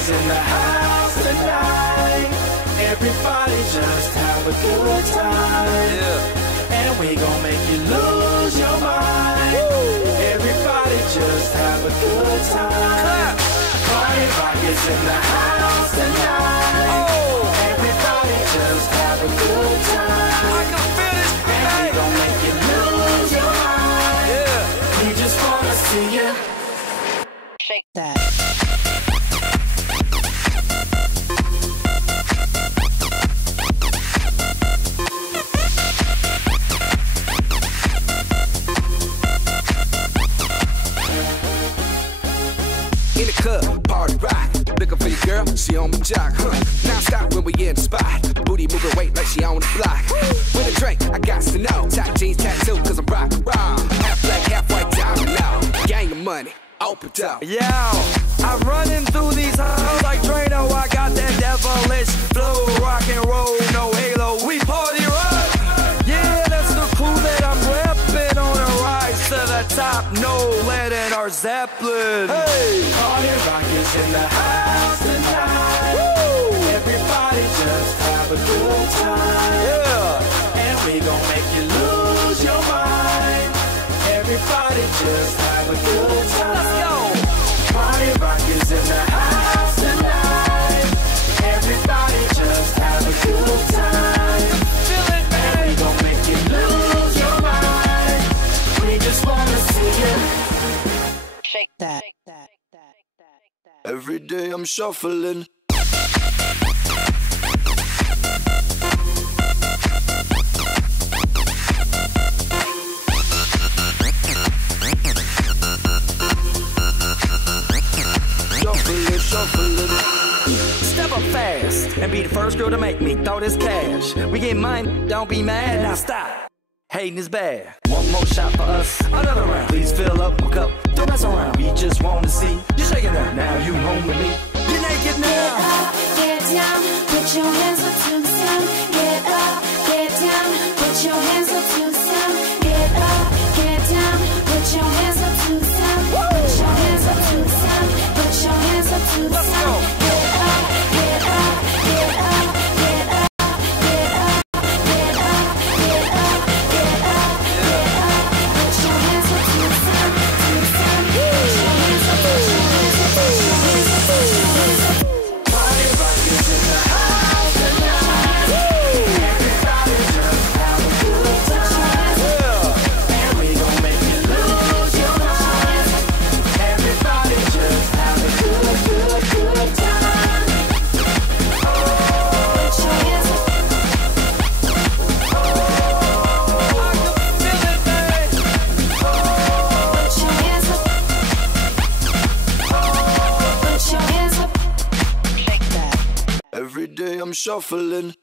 is in the house tonight. Everybody just have a good time. Yeah. And we gon' make you lose your mind. Woo. Everybody just have a good time. Party rock is in the house tonight. Oh. Everybody just have a good time. I can feel this. And we gon' make you lose your mind. Yeah. We just wanna see you shake that. In the club, party rock. Looking for your girl, she on my jock. Now stop when we in the spot. Booty moving weight like she on the block. With a drink, I got to know. Tight jeans, tattoo, cause I'm rock raw. Half black, half white, diamond now. Gang of money, open up. Yeah, I'm running through these halls like Drano. I got that devilish flow, rock and roll, no halo. We party rock. Yeah, that's the crew that I'm repping on a rise to the top. No lead in our Zeppelin. Hey, party rock is in the house tonight. Woo! Everybody just have a good time. Yeah, and we gon' make you lose your mind. Everybody just have a good time. Let's go. Party rock is in the house tonight. Everybody just have a good time. Feel it, man. And we gon' make you lose your mind. We just wanna see you shake that. Every day I'm shuffling. Step up fast and be the first girl to make me throw this cash. We get mine, don't be mad, now stop. Hating is bad. One more shot for us, another round. Please fill up my cup, don't mess around. We just want to see you shaking up. Now you home with me. You're naked now. Get up, get down, put your hands up to the sun. Get up, get down, put your hands up to the sun. Get up, get down, put your hands up to the sun. Put your hands up to the sun. Put your hands up to the Let's sun. go. Get up, get up, get up, get up, get up, get up, get up, get up, get up. Put your hands up to the sun, to the sun. Put your hands up, put your hands up, put your hands up, put your hands up. Party rock is in the house tonight. Everybody just have a good time. And we gon' make you lose your mind. Everybody just have a good time. Put your hands up. Put your hands up. Put your hands up. Shake that. Every day I'm shuffling.